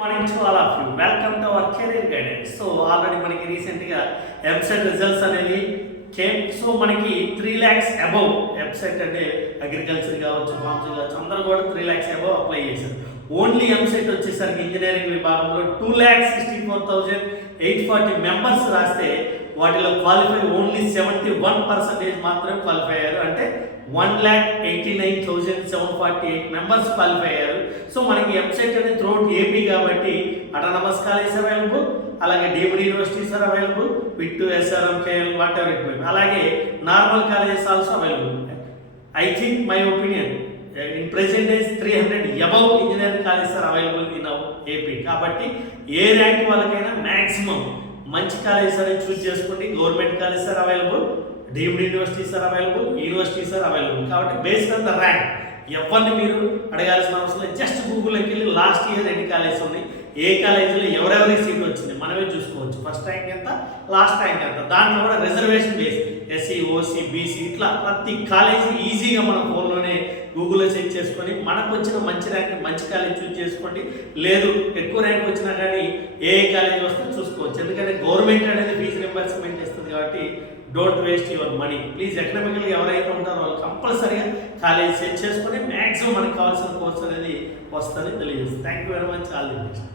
Morning to all of you welcome to our career guidance. So already మనకి రీసెంట్గా EAMCET results అనేది came. So మనకి 3 lakhs above EAMCET అంటే agriculture కావచ్చు, ఫార్మ్స్ కావచ్చు, అందరూ కూడా 3 lakhs అబౌవ్ అప్లై చేశారు. ఓన్లీ ఎంసెట్ వచ్చేసరికి ఇంజనీరింగ్ విభాగంలో 2,64,840 మెంబర్స్ రాస్తే వాటిలో క్వాలిఫై ఓన్లీ 71% మాత్రమే క్వాలిఫై అయ్యారు. అంటే 1,89,748 మెంబర్స్ క్వాలిఫై అయ్యారు. సో మనకి ఎంసెట్ అనేది త్రూఅవుట్ ఏపీ కాబట్టి అటానమస్ కాలేజ్ అవైలబుల్, అలాగే deemed universities are available with SRM KL whatever it may, అలాగే normal colleges also available. I think my opinion in present days 300 above engineering colleges are available in AP. కాబట్టి ఏ rank వాళ్ళకైనా maximum మంచి colleges అనేది choose చేసుకోండి. Government colleges are available, deemed universities are available, universities are available. కాబట్టి based on the rank ఎవరిని మీరు అడగాల్సిన అవసరం లేదు. జస్ట్ గూగుల్లోకి వెళ్ళి లాస్ట్ ఇయర్ ఎన్ని కాలేజెస్ ఉన్నాయి, ఏ కాలేజీలో ఎవరెవరి సీట్ వచ్చింది మనమే చూసుకోవచ్చు. ఫస్ట్ ర్యాంక్ ఎంత, లాస్ట్ ర్యాంక్ ఎంత, దాంట్లో కూడా reservation base SC, OC, BC ఇట్లా ప్రతి కాలేజీ ఈజీగా మన ఫోన్లోనే గూగుల్లో చెక్ చేసుకొని మనకు వచ్చిన మంచి ర్యాంక్ మంచి కాలేజ్ చూస్ చేసుకోండి. లేదు ఎక్కువ ర్యాంక్ వచ్చినా కానీ ఏ కాలేజీ వస్తే చూసుకోవచ్చు. ఎందుకంటే గవర్నమెంట్ అనేది ఫీజు రింబర్స్మెంట్ ఇస్తుంది కాబట్టి don't waste your money. Please ఎకనామికల్గా ఎవరైతే ఉంటారో వాళ్ళు కంపల్సరీగా కాలేజ్ సెట్ చేసుకొని మ్యాక్సిమం మనకు కావాల్సిన కోర్స్ అనేది వస్తుంది తెలియజేస్తుంది. Thank you very much. All the best.